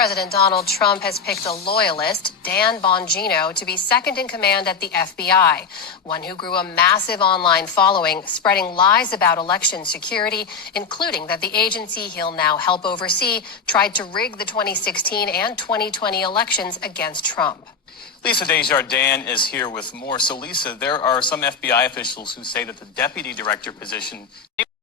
President Donald Trump has picked a loyalist, Dan Bongino, to be second in command at the FBI, one who grew a massive online following, spreading lies about election security, including that the agency he'll now help oversee tried to rig the 2016 and 2020 elections against Trump. Lisa Desjardins is here with more. So, Lisa, there are some FBI officials who say that the deputy director position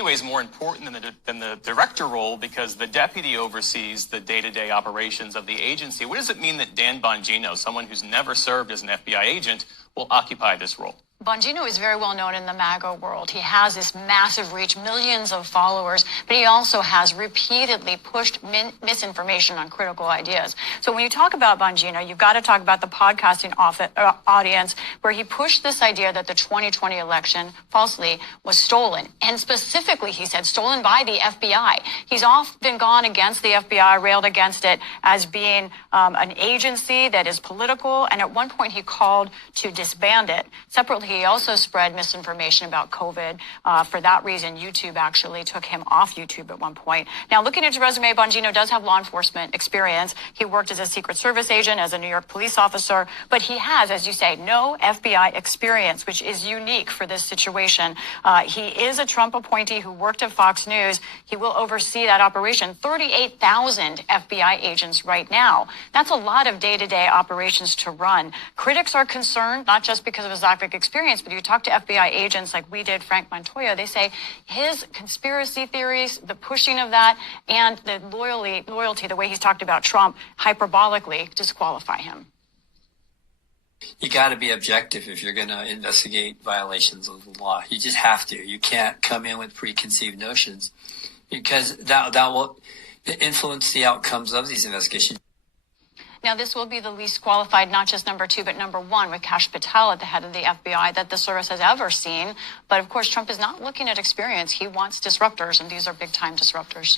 is more important than the director role because the deputy oversees the day-to-day operations of the agency. What does it mean that Dan Bongino, someone who's never served as an FBI agent, will occupy this role? Bongino is very well known in the MAGA world. He has this massive reach, millions of followers, but he also has repeatedly pushed misinformation on critical ideas. So when you talk about Bongino, you've got to talk about the podcasting audience where he pushed this idea that the 2020 election falsely was stolen. And specifically, he said, stolen by the FBI. He's often gone against the FBI, railed against it as being an agency that is political. And at one point, he called to disband it. Separately, he also spread misinformation about COVID. For that reason, YouTube actually took him off YouTube at one point. Now, looking at his resume, Bongino does have law enforcement experience. He worked as a Secret Service agent, as a New York police officer, but he has, as you say, no FBI experience, which is unique for this situation. He is a Trump appointee who worked at Fox News. He will oversee that operation. 38,000 FBI agents right now. That's a lot of day-to-day operations to run. Critics are concerned, not just because of his lack of experience, but you talk to FBI agents like we did, Frank Montoya, they say his conspiracy theories, the pushing of that, and the loyalty, the way he's talked about Trump, hyperbolically disqualify him. You got to be objective if you're going to investigate violations of the law. You just have to. You can't come in with preconceived notions because that will influence the outcomes of these investigations. Now, this will be the least qualified, not just number two, but number one, with Kash Patel at the head of the FBI that the service has ever seen. But of course, Trump is not looking at experience. He wants disruptors, and these are big-time disruptors.